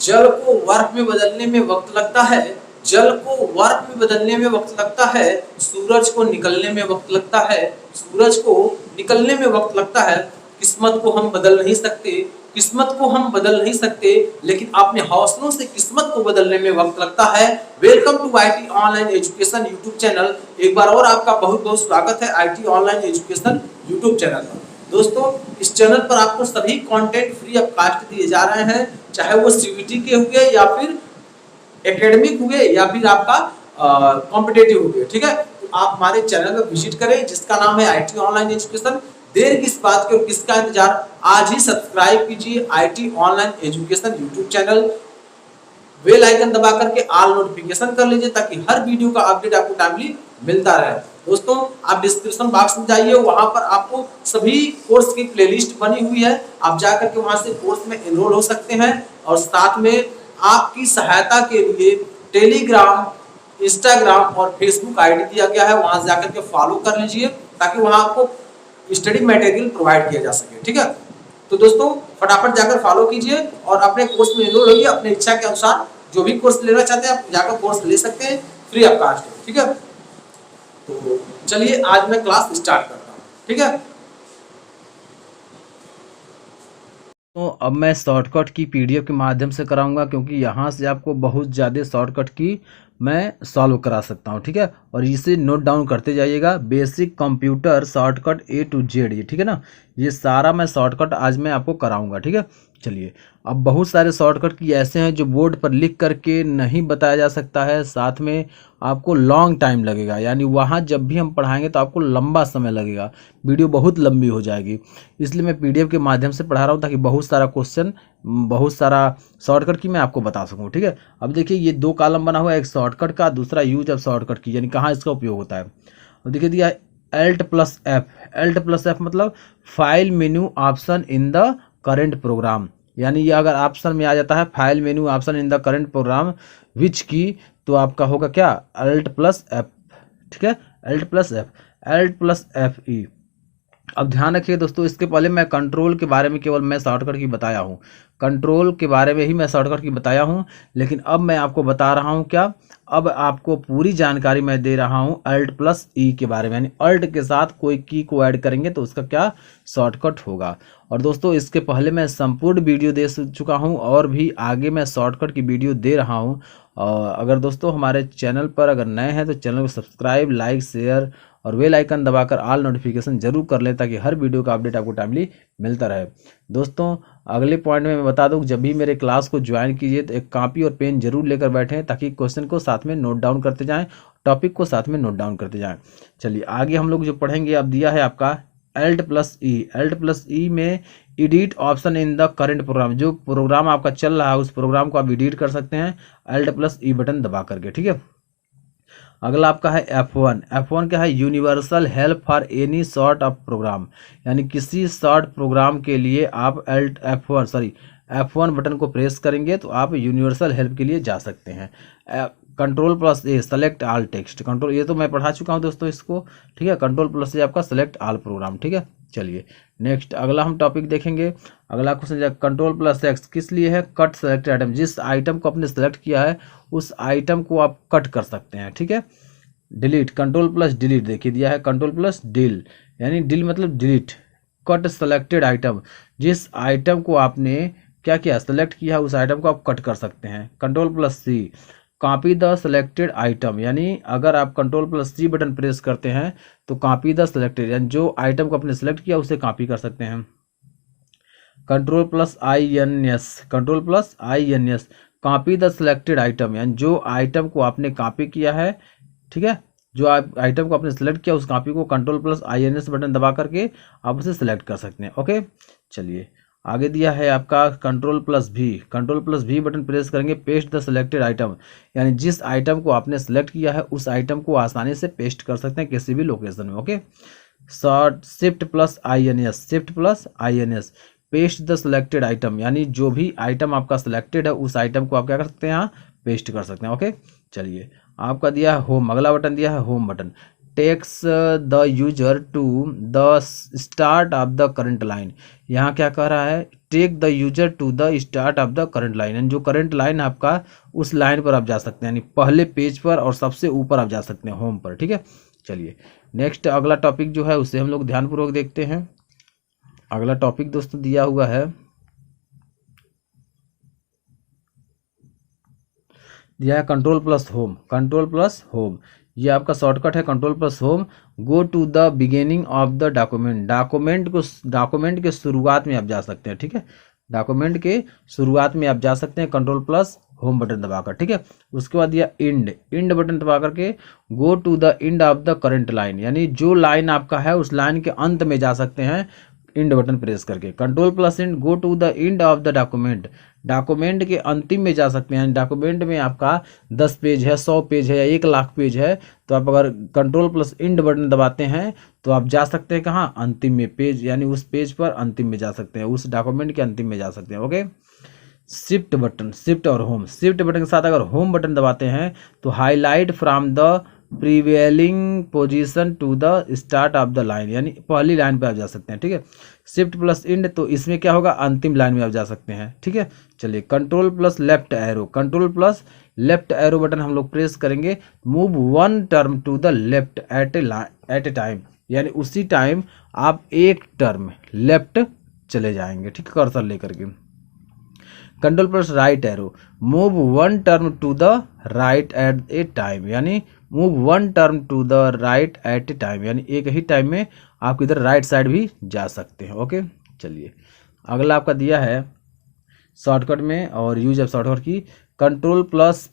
जल को वर्फ में बदलने में वक्त लगता है, जल को वर्फ में बदलने में वक्त लगता है, सूरज को निकलने में वक्त लगता है, सूरज को निकलने में वक्त लगता है। किस्मत को हम बदल नहीं सकते, किस्मत को हम बदल नहीं सकते, लेकिन अपने हौसलों से किस्मत को बदलने में वक्त लगता है। Welcome to IT online education YouTube channel. एक बार और आपका बहुत बहुत स्वागत है IT online education YouTube channel पर। दोस्तों, इस चैनल पर आपको सभी कंटेंट फ्री ऑफ कास्ट दिए जा रहे हैं, चाहे वो सीबीटी के हुए या फिर एकेडमिक हुए या फिर आपका कॉम्पिटेटिव हुए। ठीक है, तो आप हमारे चैनल पर विजिट करें जिसका नाम है आईटी ऑनलाइन एजुकेशन। देर किस बात की और किसका इंतजार, आज ही सब्सक्राइब कीजिए IT online education YouTube channel. Bell icon दबा करके ऑल नोटिफिकेशन कर लीजिए ताकि हर वीडियो का अपडेट आपको टाइमली मिलता रहे। दोस्तों, आप डिस्क्रिप्शन बॉक्स में जाइए, वहां पर आपको सभी कोर्स की प्लेलिस्ट बनी हुई है, आप जाकर के वहां से कोर्स में एनरोल हो सकते हैं। और साथ में आपकी सहायता के लिए टेलीग्राम, इंस्टाग्राम और फेसबुक आईडी दिया गया है, वहां से जाकर के फॉलो कर लीजिए ताकि वहां आपको स्टडी मटेरियल प्रोवाइड किया जा सके। ठीक है, तो दोस्तों फटाफट जाकर फॉलो कीजिए और अपने कोर्स में एनरोल होइए। अपने इच्छा के अनुसार जो भी कोर्स लेना चाहते हैं आप जाकर कोर्स ले सकते हैं, फ्री ऑफ कास्ट। ठीक है, तो चलिए आज मैं क्लास स्टार्ट करता हूँ। ठीक है, तो अब मैं शॉर्टकट की पीडीएफ के माध्यम से कराऊंगा, क्योंकि यहाँ से आपको बहुत ज़्यादा शॉर्टकट की मैं सॉल्व करा सकता हूँ। ठीक है, और इसे नोट डाउन करते जाइएगा। Basic computer shortcut A to Z, ये ठीक है ना, ये सारा मैं शॉर्टकट आज मैं आपको कराऊंगा। ठीक है, चलिए। अब बहुत सारे शॉर्टकट की ऐसे हैं जो बोर्ड पर लिख करके नहीं बताया जा सकता है, साथ में आपको लॉन्ग टाइम लगेगा, यानी वहाँ जब भी हम पढ़ाएंगे तो आपको लंबा समय लगेगा, वीडियो बहुत लंबी हो जाएगी। इसलिए मैं पीडीएफ के माध्यम से पढ़ा रहा हूँ ताकि बहुत सारा क्वेश्चन, बहुत सारा शॉर्टकट की मैं आपको बता सकूँ। ठीक है, अब देखिए ये दो कॉलम बना हुआ है, एक शॉर्टकट का, दूसरा यूज ऑफ शॉर्टकट की, यानी कहाँ इसका उपयोग होता है। अब देखिए दिया Alt+F, Alt+F मतलब file menu option in the current program, यानी ये अगर ऑप्शन में आ जाता है file menu option in the current program which key, तो आपका होगा क्या, Alt+F। ठीक है, Alt+F। अब ध्यान रखिए दोस्तों, इसके पहले मैं कंट्रोल के बारे में केवल मैं शॉर्टकट की बताया हूँ, कंट्रोल के बारे में ही मैं शॉर्टकट की बताया हूँ, लेकिन अब मैं आपको बता रहा हूँ क्या, अब आपको पूरी जानकारी मैं दे रहा हूँ Alt+E के बारे में, यानी अल्ट के साथ कोई की को ऐड करेंगे तो उसका क्या शॉर्टकट होगा। और दोस्तों, इसके पहले मैं संपूर्ण वीडियो दे चुका हूँ और भी आगे मैं शॉर्टकट की वीडियो दे रहा हूँ। अगर दोस्तों हमारे चैनल पर अगर नए हैं तो चैनल को सब्सक्राइब, लाइक, शेयर और बेल आइकन दबाकर ऑल नोटिफिकेशन जरूर कर लें ताकि हर वीडियो का अपडेट आपको टाइमली मिलता रहे। दोस्तों, अगले पॉइंट में मैं बता दूं, जब भी मेरे क्लास को ज्वाइन कीजिए तो एक कॉपी और पेन जरूर लेकर बैठें ताकि क्वेश्चन को साथ में नोट डाउन करते जाएं, टॉपिक को साथ में नोट डाउन करते जाएं। चलिए आगे हम लोग जो पढ़ेंगे, अब दिया है आपका Alt+E में edit option in the current program, जो प्रोग्राम आपका चल रहा है उस प्रोग्राम को आप एडिट कर सकते हैं Alt+E बटन दबा करके। ठीक है, अगला आपका है F1 क्या है, universal help for any sort of program, यानी किसी शॉर्ट प्रोग्राम के लिए आप F1 बटन को प्रेस करेंगे तो आप यूनिवर्सल हेल्प के लिए जा सकते हैं। Ctrl+A select all text, control, ये तो मैं पढ़ा चुका हूँ दोस्तों इसको। ठीक है, Ctrl+A आपका सेलेक्ट ऑल प्रोग्राम। ठीक है, चलिए नेक्स्ट अगला हम टॉपिक देखेंगे। अगला क्वेश्चन Ctrl+X किस लिए है, कट सेलेक्ट आइटम, जिस आइटम को आपने सेलेक्ट किया है उस आइटम को आप कट कर सकते हैं। ठीक है, डिलीट, Ctrl+Delete, देखिए दिया है Ctrl+Del, यानी डिल मतलब डिलीट, कट सेलेक्टेड आइटम, जिस आइटम को आपने क्या किया, सेलेक्ट किया है उस आइटम को आप कट कर सकते हैं। Ctrl+C, copy the selected item, यानी अगर आप Ctrl+C बटन प्रेस करते हैं तो कॉपी द सेलेक्टेड, यानी जो आइटम को आपने सेलेक्ट किया उसे कॉपी कर सकते हैं। Ctrl+INS copy the selected item, यानी जो आइटम को आपने कॉपी किया है, ठीक है, जो आप आइटम को आपने सेलेक्ट किया उस कॉपी को Ctrl+INS बटन दबा करके आप उसे सेलेक्ट कर सकते हैं। ओके, चलिए आगे दिया है आपका Ctrl+V बटन प्रेस करेंगे, पेस्ट द सिलेक्टेड आइटम, यानी जिस आइटम को आपने सेलेक्ट किया है उस आइटम को आसानी से पेस्ट कर सकते हैं किसी भी लोकेशन में। Okay, Shift+INS paste the selected item, यानी जो भी आइटम आपका सिलेक्टेड है उस आइटम को आप क्या कर सकते हैं, यहाँ पेस्ट कर सकते हैं। ओके, चलिए आपका दिया है होम, अगला बटन दिया है home button, takes the user to the start of the current line, यहाँ क्या कह रहा है, take the user to the start of the current line, यानी जो करंट लाइन आपका उस लाइन पर आप जा सकते हैं, यानी पहले पेज पर और सबसे ऊपर आप जा सकते हैं, होम पर। ठीक है, चलिए नेक्स्ट अगला टॉपिक जो है उसे हम लोग ध्यानपूर्वक देखते हैं। अगला टॉपिक दोस्तों दिया हुआ है, control plus home. Control plus home ये आपका शॉर्टकट है, control plus home. Go to the beginning of the document, document के शुरुआत में आप जा सकते हैं। ठीक है, डॉक्यूमेंट के शुरुआत में आप जा सकते हैं कंट्रोल प्लस होम बटन दबाकर। ठीक है, उसके बाद दिया इंड बटन दबा करके go to the end of the current line, यानी जो लाइन आपका है उस लाइन के अंत में जा सकते हैं इंड बटन प्रेस करके। Control plus end go to the end of the document, document के अंतिम में जा सकते हैं। डॉक्यूमेंट में आपका 10 पेज है, 100 पेज है या 1,00,000 पेज है, तो आप अगर कंट्रोल प्लस इंड बटन दबाते हैं तो आप जा सकते हैं कहाँ, अंतिम में, पेज यानी उस पेज पर अंतिम में जा सकते हैं, उस डॉक्यूमेंट के अंतिम में जा सकते हैं। ओके, शिफ्ट बटन, शिफ्ट और होम, शिफ्ट बटन के साथ अगर होम बटन दबाते हैं तो highlight from the prevailing position to the start of the line, यानी पहली लाइन पे आप जा सकते हैं। ठीक है, शिफ्ट प्लस इंड तो इसमें क्या होगा, अंतिम लाइन में आप जा सकते हैं। ठीक है, चलिए control plus left arrow, control plus left arrow button हम लोग प्रेस करेंगे, move one term to the left at a time, यानी उसी टाइम आप एक टर्म लेफ्ट चले जाएंगे। ठीक है, कर्सर लेकर के। Control plus right arrow, move one term to the right at a time, यानी move one term to the right at a time, यानी एक ही टाइम में आप इधर राइट साइड भी जा सकते हैं। ओके, चलिए अगला आपका दिया है शॉर्टकट में और यूज ऑफ शॉर्टकट की, कंट्रोल प्लस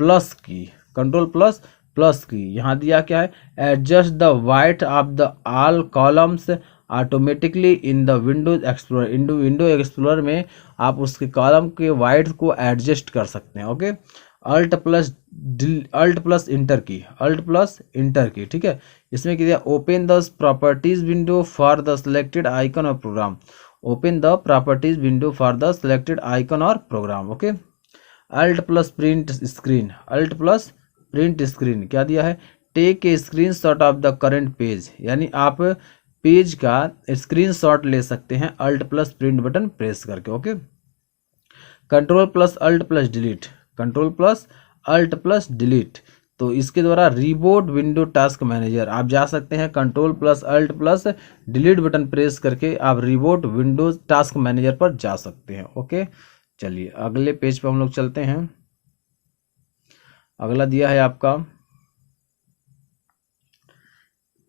प्लस की, कंट्रोल प्लस प्लस की यहाँ दिया क्या है, adjust the white of the all columns automatically in the Windows explorer, window explorer में आप उसके कॉलम के वाइट को एडजस्ट कर सकते हैं। Okay, alt plus enter key, alt plus enter key. ठीक है, इसमें क्या दिया, open the properties window for the selected icon और program, open the properties window for the selected icon और program. Okay, alt plus print screen, alt plus print screen क्या दिया है, take a screenshot of the current page, यानी आप page का screenshot ले सकते हैं alt plus print button press करके। Okay, control plus alt plus delete, control plus alt plus delete, तो इसके द्वारा रिबोट विंडो टास्क मैनेजर आप जा सकते हैं, control plus alt plus delete button press करके आप रिबोट विंडोज टास्क मैनेजर पर जा सकते हैं। ओके, चलिए अगले पेज पर हम लोग चलते हैं। अगला दिया है आपका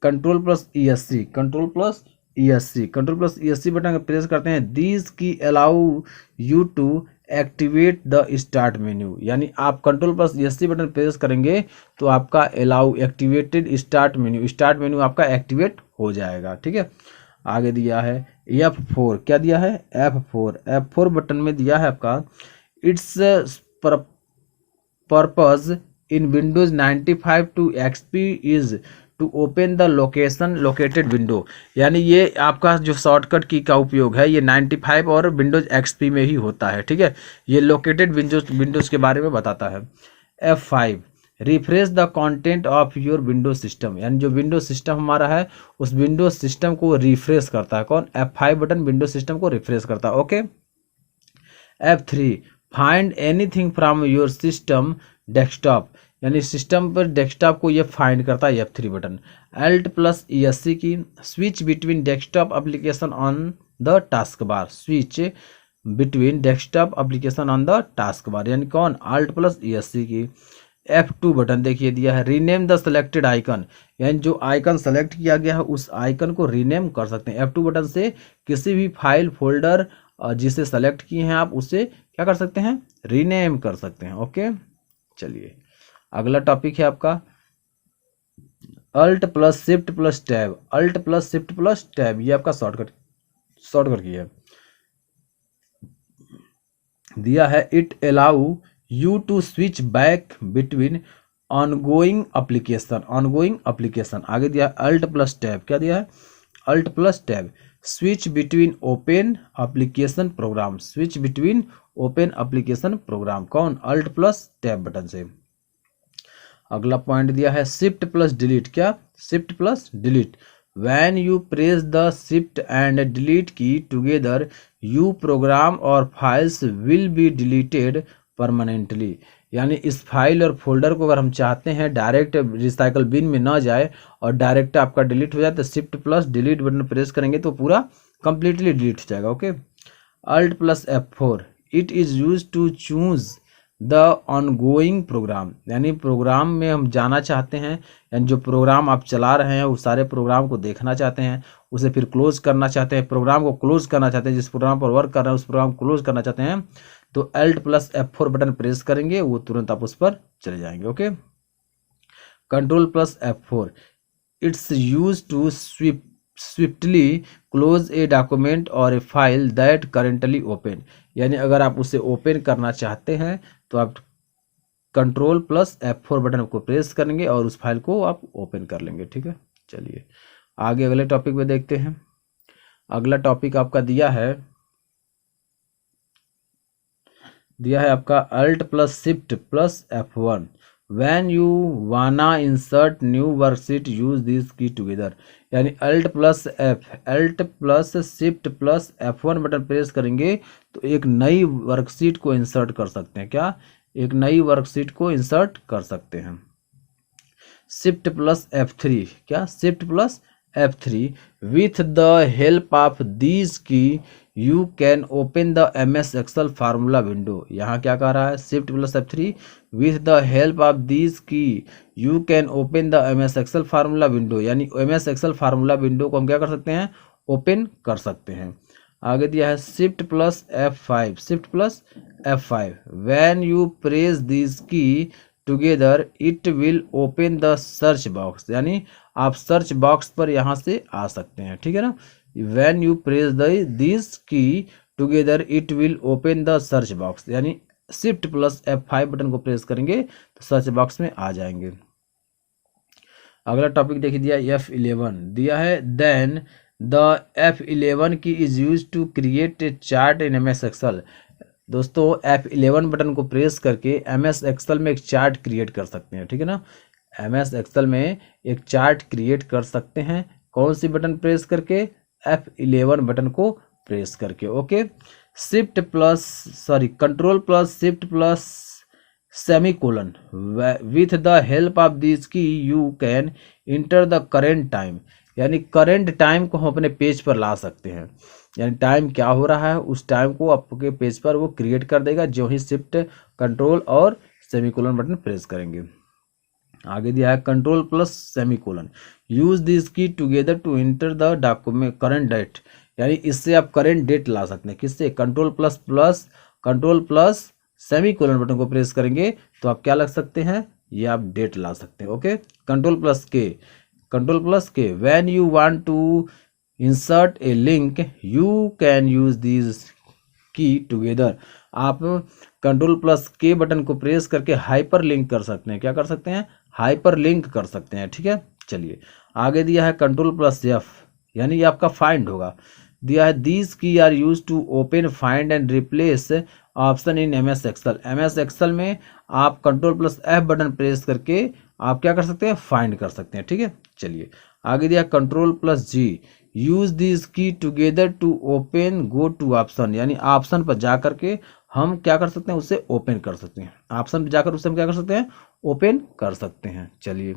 control plus ESC, control plus ESC, control plus ESC button press करते हैं, these key allow you to activate the start menu, यानी आप control plus ESC button press करेंगे तो आपका allow activated start menu, start menu आपका activate हो जाएगा। ठीक है, आगे दिया है F4, क्या दिया है, F4 बटन में दिया है आपका, its purpose in Windows 95 to XP is to open the location located window, यानी ये आपका जो शॉर्टकट की का उपयोग है ये 95 और विंडोज XP में ही होता है। ठीक है, ये लोकेटेड विंडोज के बारे में बताता है। F5 refresh the content of your window system, यानी जो विंडो सिस्टम हमारा है उस विंडो सिस्टम को रिफ्रेश करता है कौन, F5 बटन विंडो सिस्टम को रिफ्रेश करता है। ओके, F3 find anything from your system desktop, यानी सिस्टम पर डेस्कटॉप को ये फाइंड करता है F3 button. Alt plus ESC key, switch between desktop application on the task bar, switch between desktop application on the task bar, यानी कौन, alt plus ESC की। F2 button देखिए दिया है, रीनेम द सेलेक्टेड आइकन, यानी जो icon select किया गया है उस आइकन को रीनेम कर सकते हैं। F2 बटन से किसी भी फाइल फोल्डर जिसे सेलेक्ट किए हैं आप उसे क्या कर सकते हैं, रीनेम कर सकते हैं। ओके, चलिए अगला टॉपिक है आपका alt plus shift plus tab, alt plus shift plus tab, ये आपका शॉर्टकट की है, दिया है, it allow you to switch back between ongoing application, आगे दिया है अल्ट प्लस टैब, क्या दिया है, alt plus tab, switch between open application program, switch between open application program, कौन, अल्ट प्लस टैब बटन से। अगला पॉइंट दिया है शिफ्ट प्लस डिलीट, क्या, shift plus delete, when you press the shift and delete की together you programme और files will be deleted permanently. यानी इस फाइल और फोल्डर को अगर हम चाहते हैं डायरेक्ट रिसाइकल बिन में ना जाए और डायरेक्ट आपका डिलीट हो जाए तो shift plus delete button press करेंगे तो पूरा कंप्लीटली डिलीट हो जाएगा। Okay, alt plus F4 it is use to choose the ongoing program. यानी प्रोग्राम में हम जाना चाहते हैं, यानी जो प्रोग्राम आप चला रहे हैं उस सारे प्रोग्राम को देखना चाहते हैं, उसे फिर क्लोज करना चाहते हैं, प्रोग्राम को क्लोज करना चाहते हैं, जिस प्रोग्राम पर वर्क कर रहे हैं उस प्रोग्राम को क्लोज करना चाहते हैं तो alt plus F4 button press करेंगे, वो तुरंत आप उस पर चले जाएंगे। Okay, control plus F4 it's use to swiftly close a document और a file that currently open. यानी अगर आप उसे ओपन करना चाहते हैं तो आप कंट्रोल प्लस F4 बटन को प्रेस करेंगे और उस फाइल को आप ओपन कर लेंगे। ठीक है, चलिए आगे अगले टॉपिक में देखते हैं। अगला टॉपिक आपका दिया है आपका alt plus shift plus F1 when you wanna insert new worksheet use this key together. यानी alt plus shift plus F1 button press करेंगे तो एक नई वर्कशीट को इंसर्ट कर सकते हैं। क्या, एक नई वर्कशीट को इंसर्ट कर सकते हैं। शिफ्ट प्लस F3, क्या, shift plus F3 with the help of these key you can open the MS Excel formula window. यहाँ क्या कह रहा है, shift plus F3 with the help of these key you can open the MS Excel formula window. यानी MS Excel formula window को हम क्या कर सकते हैं, ओपन कर सकते हैं। आगे दिया है shift plus F5 when you press this key together it will open the search box. यानी आप सर्च बॉक्स पर यहाँ से आ सकते हैं। ठीक है ना, when you press this key together it will open the search box. यानी शिफ्ट प्लस F5 बटन को प्रेस करेंगे तो सर्च बॉक्स में आ जाएंगे। अगला टॉपिक देखिए दिया F11 दिया है then the F11 key is use to create a chart in MS Excel. दोस्तों F11 बटन को प्रेस करके MS एक्सेल में एक चार्ट क्रिएट कर सकते हैं। ठीक है ना, MS एक्सेल में एक चार्ट क्रिएट कर सकते हैं। कौन सी बटन प्रेस करके, F11 बटन को प्रेस करके। Okay, control plus shift plus semicolon with the help of this key you can enter the current time. यानी करेंट टाइम को हम अपने पेज पर ला सकते हैं। यानी टाइम क्या हो रहा है उस टाइम को आपके पेज पर वो क्रिएट कर देगा जो ही शिफ्ट कंट्रोल और सेमीकोलन बटन प्रेस करेंगे। आगे दिया है control plus semicolon use this key together to enter the document current date. यानी इससे आप करंट डेट ला सकते हैं। किससे, कंट्रोल प्लस सेमीकोलन बटन को प्रेस करेंगे तो आप क्या लग सकते हैं, ये आप डेट ला सकते हैं। Okay, control plus K when you want to insert a link you can use this key together. आप कंट्रोल प्लस के बटन को प्रेस करके हाइपर लिंक कर सकते हैं। क्या कर सकते हैं, हाइपर लिंक कर सकते हैं। ठीक है, चलिए आगे दिया है कंट्रोल प्लस F, यानी ये आपका फाइंड होगा। दिया है these key are use to open find and replace option in MS Excel. MS Excel में आप control plus F button press करके आप क्या कर सकते हैं, फाइंड कर सकते हैं। ठीक है, चलिए आगे दिया control plus G use this key together to open go to option. यानी ऑप्शन पर जा करके हम क्या कर सकते हैं, उसे ओपन कर सकते हैं। ऑप्शन पर जाकर उसे हम क्या कर सकते हैं, ओपन कर सकते हैं। चलिए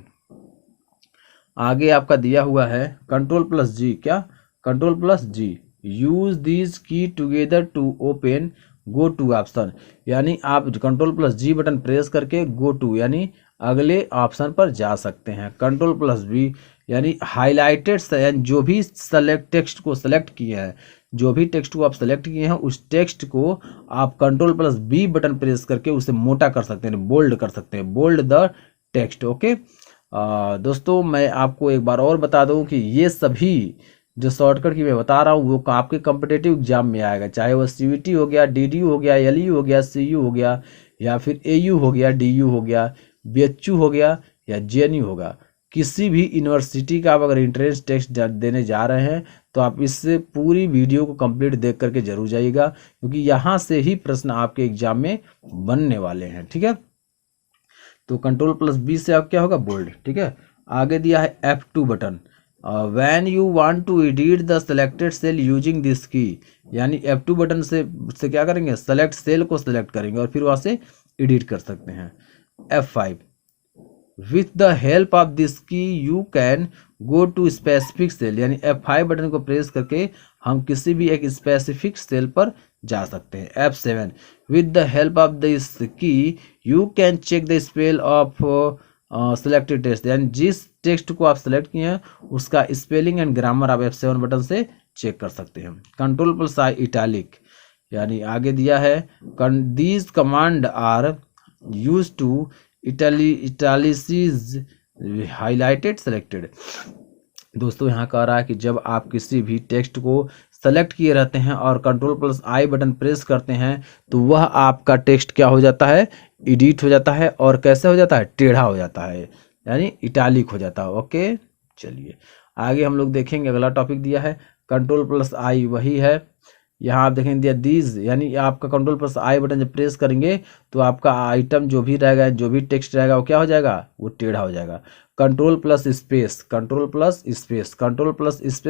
आगे आपका दिया हुआ है कंट्रोल प्लस G, क्या, control plus G use this key together to open go to option. यानी आप control plus G button press करके गो टू यानी अगले ऑप्शन पर जा सकते हैं। कंट्रोल प्लस V यानी हाईलाइटेड जो भी टेक्स्ट को सेलेक्ट किए हैं, जो भी टेक्स्ट को आप सेलेक्ट किए हैं उस टेक्स्ट को आप control plus B button press करके उसे मोटा कर सकते हैं, बोल्ड कर सकते हैं, बोल्ड द टेक्स्ट। ओके दोस्तों, मैं आपको एक बार और बता दूं कि ये सभी जो शॉर्टकट की मैं बता रहा हूँ वो आपके कॉम्पिटिटिव एग्जाम में आएगा, चाहे वो CVT हो गया, DDU हो गया, LU हो गया, CU हो गया, या फिर AU हो गया, DU हो गया, BHU हो गया या JNU होगा। किसी भी यूनिवर्सिटी का आप अगर एंट्रेंस टेस्ट देने जा रहे हैं तो आप इससे पूरी वीडियो को कंप्लीट देख करके जरूर जाइएगा, क्योंकि यहाँ से ही प्रश्न आपके एग्जाम में बनने वाले हैं। ठीक है, तो कंट्रोल प्लस B से आप क्या होगा, बोल्ड। ठीक है, आगे दिया है F2 button when you want to edit the selected cell using this key, यानी F2 बटन से क्या करेंगे, सेलेक्ट सेल को सेलेक्ट करेंगे और फिर वहाँ से एडिट कर सकते हैं। F5 with the help of this key you can go to specific cell, यानी F5 बटन को प्रेस करके हम किसी भी एक स्पेसिफिक सेल पर जा सकते हैं। F7 with the help of this key you can check the spell of selected text, यानी जिस टेक्स्ट को आप सेलेक्ट किए हैं उसका स्पेलिंग एंड ग्रामर आप F7 बटन से चेक कर सकते हैं। Ctrl+I इटैलिक, यानी आगे दिया है these command are use to italicise highlighted selected. दोस्तों यहाँ कह रहा है कि जब आप किसी भी टेक्स्ट को सेलेक्ट किए रहते हैं और Ctrl+I बटन प्रेस करते हैं तो वह आपका टेक्स्ट क्या हो जाता है, एडिट हो जाता है। और कैसे हो जाता है, टेढ़ा हो जाता है, यानी इटैलिक हो जाता है। ओके, चलिए आगे हम लोग देखेंगे। अगला टॉपिक दिया है Ctrl+I, वही है यहाँ आप देखेंगे दिया दीज, यानी आपका Ctrl+I बटन जब प्रेस करेंगे तो आपका आइटम जो भी रहेगा, जो भी टेक्स्ट रहेगा वो क्या हो जाएगा, वो टेढ़ा हो जाएगा। Ctrl+स्पेस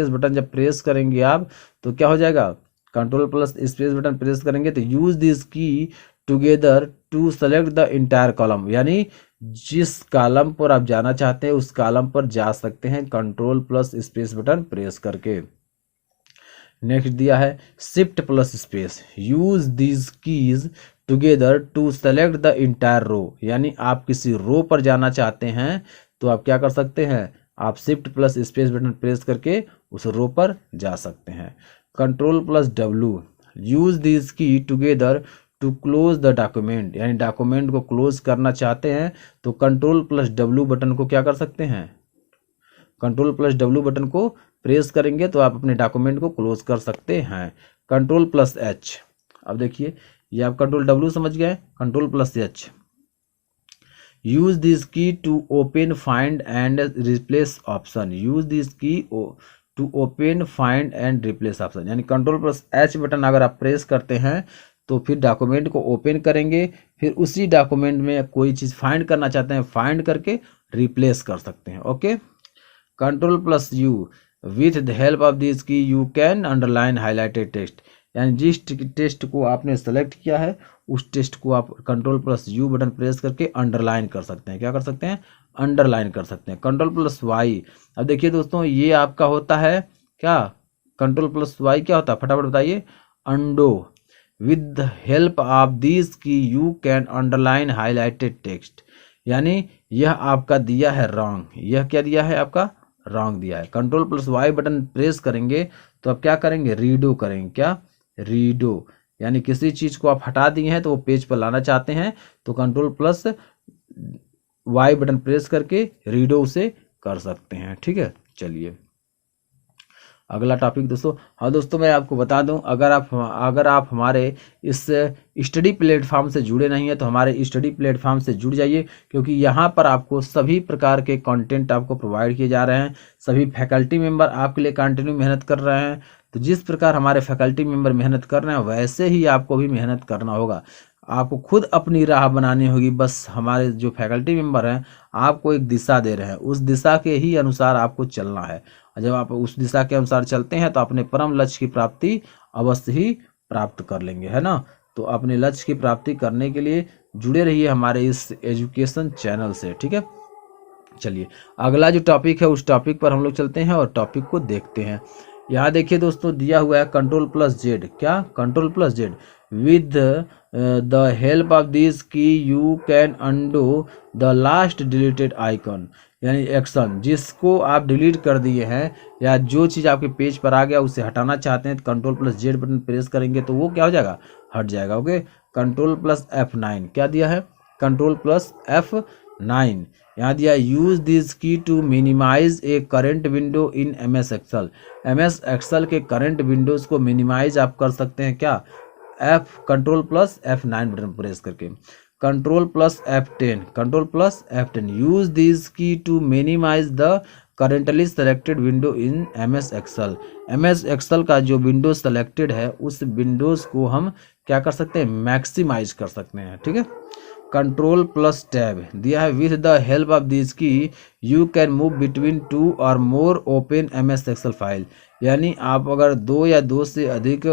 बटन जब प्रेस करेंगे आप तो क्या हो जाएगा, Ctrl+स्पेस बटन प्रेस करेंगे तो use this key together to select the entire column, यानी जिस कॉलम पर आप जाना चाहते हैं उस कॉलम पर जा सकते हैं Ctrl+स्पेस बटन प्रेस करके। नेक्स्ट दिया है Shift+स्पेस, use this keys together to select the entire row, यानी आप किसी रो पर जाना चाहते हैं तो आप क्या कर सकते हैं, आप Shift+स्पेस बटन प्रेस करके उस रो पर जा सकते हैं। Ctrl+W, use this key together to close the document, यानी डॉक्यूमेंट को क्लोज करना चाहते हैं तो Ctrl+W बटन को क्या कर सकते हैं, Ctrl+W बटन को प्रेस करेंगे तो आप अपने डॉक्यूमेंट को क्लोज कर सकते हैं। Ctrl+H, अब देखिए ये आप Ctrl+W समझ गए, Ctrl+H, use this key to open find and replace option, use this key to open find and replace option, यानी Ctrl+H बटन अगर आप प्रेस करते हैं तो फिर डॉक्यूमेंट को ओपन करेंगे, फिर उसी डॉक्यूमेंट में कोई चीज़ फाइंड करना चाहते हैं, फाइंड करके रिप्लेस कर सकते हैं। Okay, Ctrl+U with the help of this key you can underline highlighted text, यानी जिस टेक्स्ट को आपने सेलेक्ट किया है उस टेक्स्ट को आप Ctrl+U बटन प्रेस करके अंडरलाइन कर सकते हैं। क्या कर सकते हैं, अंडरलाइन कर सकते हैं। Ctrl+Y, अब देखिए दोस्तों ये आपका होता है क्या, Ctrl+Y क्या होता है, फटाफट बताइए, undo. With the help of this key you can underline highlighted text, यानी यह आपका दिया है रॉन्ग, यह क्या दिया है आपका रॉन्ग दिया है। Ctrl+Y बटन प्रेस करेंगे तो आप क्या करेंगे, रीडो करेंगे, क्या, रीडो, यानी किसी चीज को आप हटा दिए हैं तो वो पेज पर लाना चाहते हैं तो Ctrl+Y बटन प्रेस करके रीडो उसे कर सकते हैं। ठीक है, चलिए अगला टॉपिक दोस्तों। हाँ दोस्तों, मैं आपको बता दूं, अगर आप हमारे इस स्टडी प्लेटफॉर्म से जुड़े नहीं हैं तो हमारे स्टडी प्लेटफॉर्म से जुड़ जाइए, क्योंकि यहाँ पर आपको सभी प्रकार के कंटेंट आपको प्रोवाइड किए जा रहे हैं। सभी फैकल्टी मेंबर आपके लिए कंटिन्यू मेहनत कर रहे हैं। तो जिस प्रकार हमारे फैकल्टी मेंबर मेहनत कर रहे हैं वैसे ही आपको भी मेहनत करना होगा। आपको खुद अपनी राह बनानी होगी। बस हमारे जो फैकल्टी मेंबर हैं आपको एक दिशा दे रहे हैं, उस दिशा के ही अनुसार आपको चलना है। जब आप उस दिशा के अनुसार चलते हैं तो अपने परम लक्ष्य की प्राप्ति अवश्य ही प्राप्त कर लेंगे, है ना। तो अपने लक्ष्य की प्राप्ति करने के लिए जुड़े रहिए हमारे इस एजुकेशन चैनल से, ठीक है। चलिए अगला जो टॉपिक है उस टॉपिक पर हम लोग चलते हैं और टॉपिक को देखते हैं। यहाँ देखिए दोस्तों दिया हुआ है Ctrl+Z, क्या, Ctrl+Z, with the help of this key you can undo the last deleted icon, यानी एक्शन जिसको आप डिलीट कर दिए हैं या जो चीज़ आपके पेज पर आ गया उसे हटाना चाहते हैं तो Ctrl+Z बटन प्रेस करेंगे तो वो क्या हो जाएगा, हट जाएगा। ओके, Ctrl+F9, क्या दिया है, Ctrl+F9, यहाँ दिया use this key to minimise a current window in MS Excel. MS Excel के करंट विंडोज को मिनिमाइज आप कर सकते हैं, क्या, Ctrl+F9 बटन प्रेस करके। Ctrl+F10 use this key to minimise the currently selected window in MS Excel. MS Excel का जो विंडो सेलेक्टेड है उस विंडोज को हम क्या कर सकते हैं, मैक्सिमाइज कर सकते हैं, ठीक है। कंट्रोल प्लस टैब दिया है। With the help of this key you can move between 2 और more open MS Excel file. यानी आप अगर 2 या 2 से अधिक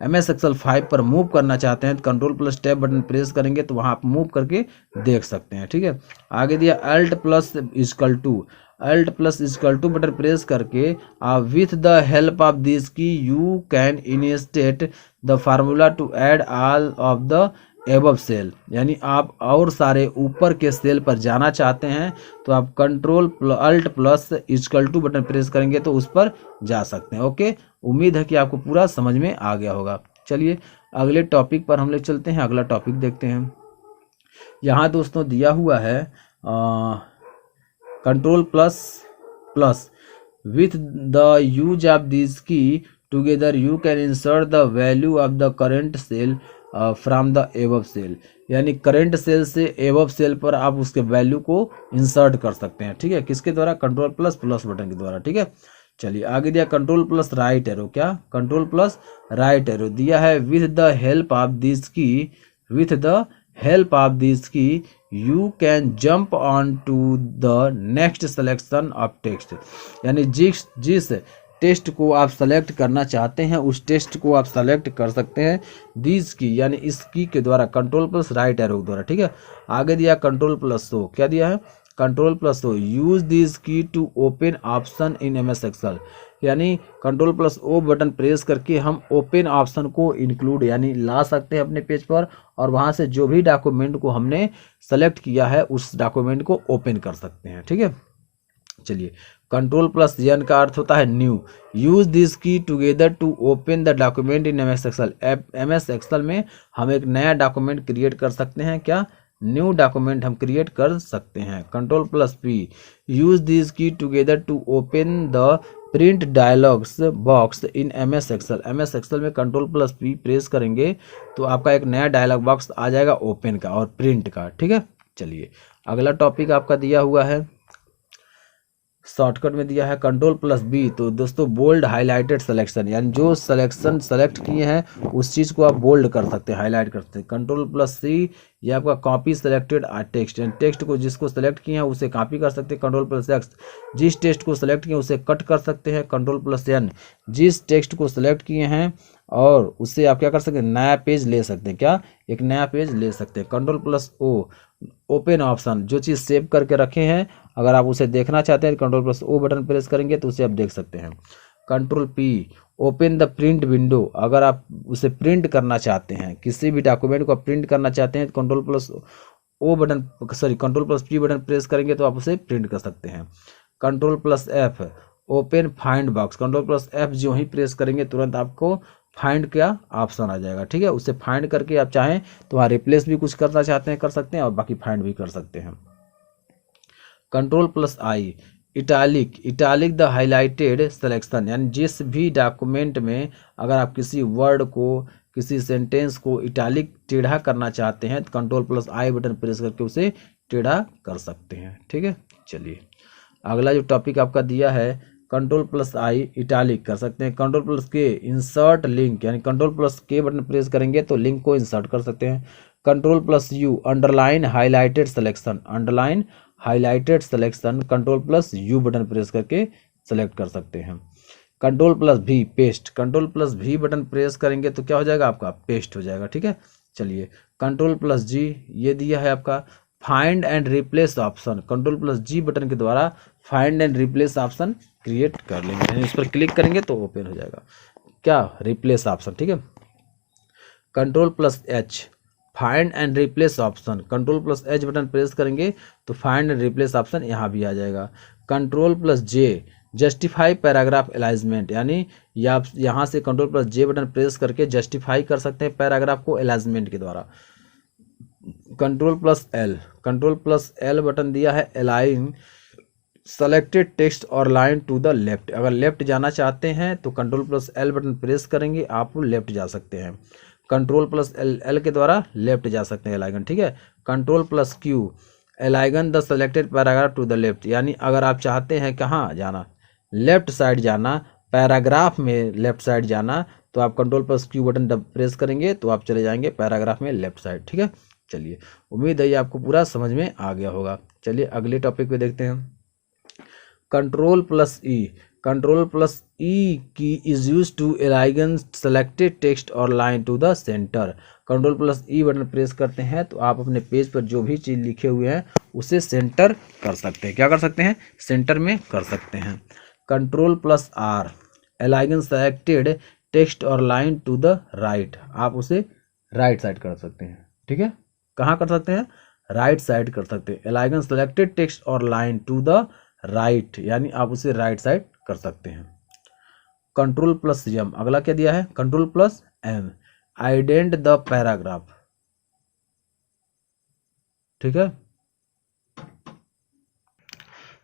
MS एक्सेल फाइल पर मूव करना चाहते हैं तो control plus tab button press करेंगे तो वहाँ आप मूव करके देख सकते हैं। ठीक है, आगे दिया alt plus equal to. Alt plus equal to button press करके आप with the help of this key you can initiate the formula to add all of the above cell. यानी आप और सारे ऊपर के सेल पर जाना चाहते हैं तो आप control alt plus equal to button press करेंगे तो उस पर जा सकते हैं। ओके, उम्मीद है कि आपको पूरा समझ में आ गया होगा। चलिए अगले टॉपिक पर हम लोग चलते हैं। अगला टॉपिक देखते हैं। यहाँ दोस्तों दिया हुआ है control plus plus with the use of this key together you can insert the value of the current cell from the above cell. यानी करेंट सेल से एबव सेल पर आप उसके वैल्यू को इंसर्ट कर सकते हैं। ठीक है, किसके द्वारा? कंट्रोल प्लस प्लस बटन के द्वारा। ठीक है, चलिए आगे दिया कंट्रोल प्लस राइट एरो। क्या? कंट्रोल प्लस राइट एरो दिया है। With the help of this key, with the help of this key you can jump on to the next selection of text. यानी जिस टेस्ट को आप select करना चाहते हैं उस टेस्ट को आप सेलेक्ट कर सकते हैं दिस की, यानी इस की के द्वारा, कंट्रोल प्लस राइट एरो द्वारा। ठीक है, आगे दिया कंट्रोल प्लस शो। क्या दिया है? Control plus O. Use this key to open option in MS Excel. यानी control plus O button press करके हम ओपन ऑप्शन को इंक्लूड यानी ला सकते हैं अपने पेज पर, और वहां से जो भी डॉक्यूमेंट को हमने सेलेक्ट किया है उस डॉक्यूमेंट को ओपन कर सकते हैं। ठीक है, चलिए कंट्रोल प्लस एन का अर्थ होता है new. Use this key together to open the document in MS Excel. MS Excel में हम एक नया डॉक्यूमेंट क्रिएट कर सकते हैं। क्या? न्यू डॉक्यूमेंट हम क्रिएट कर सकते हैं। Control plus P. Use this key together to open the print dialogs box in MS Excel. MS Excel में कंट्रोल प्लस पी प्रेस करेंगे तो आपका एक नया डायलॉग बॉक्स आ जाएगा ओपन का और प्रिंट का। ठीक है, चलिए अगला टॉपिक आपका दिया हुआ है, शॉर्टकट में दिया है कंट्रोल प्लस बी। तो दोस्तों बोल्ड हाईलाइटेड सिलेक्शन, यानी जो सिलेक्शन सेलेक्ट किए हैं उस चीज़ को आप बोल्ड कर सकते हैं, हाईलाइट कर सकते हैं। कंट्रोल प्लस सी, ये आपका कॉपी सेलेक्टेड टेक्स्ट, यानी टेक्स्ट को जिसको सेलेक्ट किए हैं उसे कॉपी कर सकते हैं। कंट्रोल प्लस एक्स, जिस टेक्स्ट को सेलेक्ट किए उसे कट कर सकते हैं। कंट्रोल प्लस एन, जिस टेक्स्ट को सेलेक्ट किए हैं और उससे आप क्या कर सकते हैं? नया पेज ले सकते हैं। क्या? एक नया पेज ले सकते हैं। Control plus O, open option, जो चीज़ सेव करके रखे हैं अगर आप उसे देखना चाहते हैं control plus O button press करेंगे तो उसे आप देख सकते हैं। Control P, open the print window, अगर आप उसे प्रिंट करना चाहते हैं, किसी भी डॉक्यूमेंट को आप प्रिंट करना चाहते हैं तो control plus O button control plus P button press करेंगे तो आप उसे प्रिंट कर सकते हैं। Control plus F, open find box, control plus F जो ही प्रेस करेंगे तुरंत आपको फाइंड का ऑप्शन आ जाएगा। ठीक है, उसे फाइंड करके आप चाहें तो वहाँ रिप्लेस भी कुछ करना चाहते हैं कर सकते हैं और बाकी फाइंड भी कर सकते हैं। Control plus I, italic, italic the highlighted selection, यानी जिस भी डॉक्यूमेंट में अगर आप किसी वर्ड को, किसी सेंटेंस को इटालिक टेढ़ा करना चाहते हैं तो कंट्रोल प्लस आई बटन प्रेस करके उसे टेढ़ा कर सकते हैं। ठीक है, चलिए अगला जो टॉपिक आपका दिया है कंट्रोल प्लस आई इटालिक कर सकते हैं। कंट्रोल प्लस के इंसर्ट लिंक, यानी control plus K button press करेंगे तो लिंक को इंसर्ट कर सकते हैं। Control plus you, underline highlighted selection, underline highlighted selection control plus you button press करके सेलेक्ट कर सकते हैं। कंट्रोल प्लस भी पेस्ट, कंट्रोल प्लस भी बटन प्रेस करेंगे तो क्या हो जाएगा? आपका पेस्ट हो जाएगा। ठीक है, चलिए कंट्रोल प्लस जी, ये दिया है आपका find and replace option, control plus G button के द्वारा find and replace option create कर लेंगे, यानी उस पर क्लिक करेंगे तो ओपन हो जाएगा। क्या? Replace option. ठीक है, control plus H, find and replace option, control plus H button press करेंगे तो फाइंड एंड रिप्लेस ऑप्शन यहाँ भी आ जाएगा। कंट्रोल प्लस जे, जस्टिफाई पैराग्राफ अलाइजमेंट, यानी आप यहाँ से कंट्रोल प्लस जे बटन प्रेस करके जस्टिफाई कर सकते हैं पैराग्राफ को अलाइजमेंट के द्वारा। Control plus L, control plus L button दिया है अलाइन सेलेक्टेड टेक्स्ट और लाइन टू द लेफ्ट, अगर लेफ्ट जाना चाहते हैं तो control plus L button press करेंगे आप लेफ्ट जा सकते हैं। कंट्रोल प्लस एल के द्वारा लेफ्ट जा सकते हैं एलाइगन। ठीक है, control plus Q, align the selected paragraph to the left, यानी अगर आप चाहते हैं कहाँ जाना, लेफ्ट साइड जाना, पैराग्राफ में लेफ्ट साइड जाना, तो आप control plus Q button press करेंगे तो आप चले जाएंगे पैराग्राफ में लेफ्ट साइड। ठीक है, चलिए, उम्मीद है ये आपको पूरा समझ में आ गया होगा। चलिए अगले टॉपिक पे देखते हैं। Control plus E, control plus E key is use to align selected text और line to the centre. Control plus E button press करते हैं तो आप अपने पेज पर जो भी चीज़ लिखे हुए हैं उसे सेंटर कर सकते हैं। क्या कर सकते हैं? सेंटर में कर सकते हैं। Control plus R, align selected text और लाइन टू द राइट, आप उसे राइट साइड कर सकते हैं। ठीक है, कहाँ कर सकते हैं? राइट साइड कर सकते हैं। अलाइन सेलेक्टेड टेक्स्ट और लाइन टू द राइट, यानी आप उसे राइट साइड कर सकते हैं। कंट्रोल प्लस एम, अगला क्या दिया है? Control plus M, indent the paragraph. ठीक है,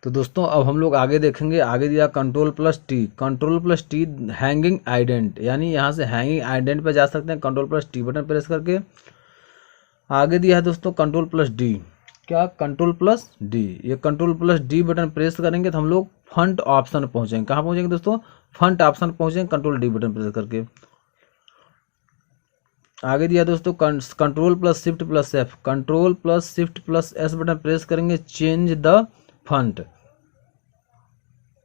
तो दोस्तों अब हम लोग आगे देखेंगे। आगे दिया control plus T, control plus T hanging indent, यानी यहाँ से हैंगिंग आइडेंट पे जा सकते हैं control plus T button press करके। आगे दिया है दोस्तों कंट्रोल प्लस डी, क्या? कंट्रोल प्लस डी, ये control plus D button press करेंगे तो हम लोग फंट ऑप्शन पहुंचेंगे। कहाँ पहुंचेंगे दोस्तों? फंट ऑप्शन पहुंचेंगे कंट्रोल डी बटन प्रेस करके। आगे दिया दोस्तों control plus shift plus F, control plus shift plus S button press करेंगे, चेंज द फंट,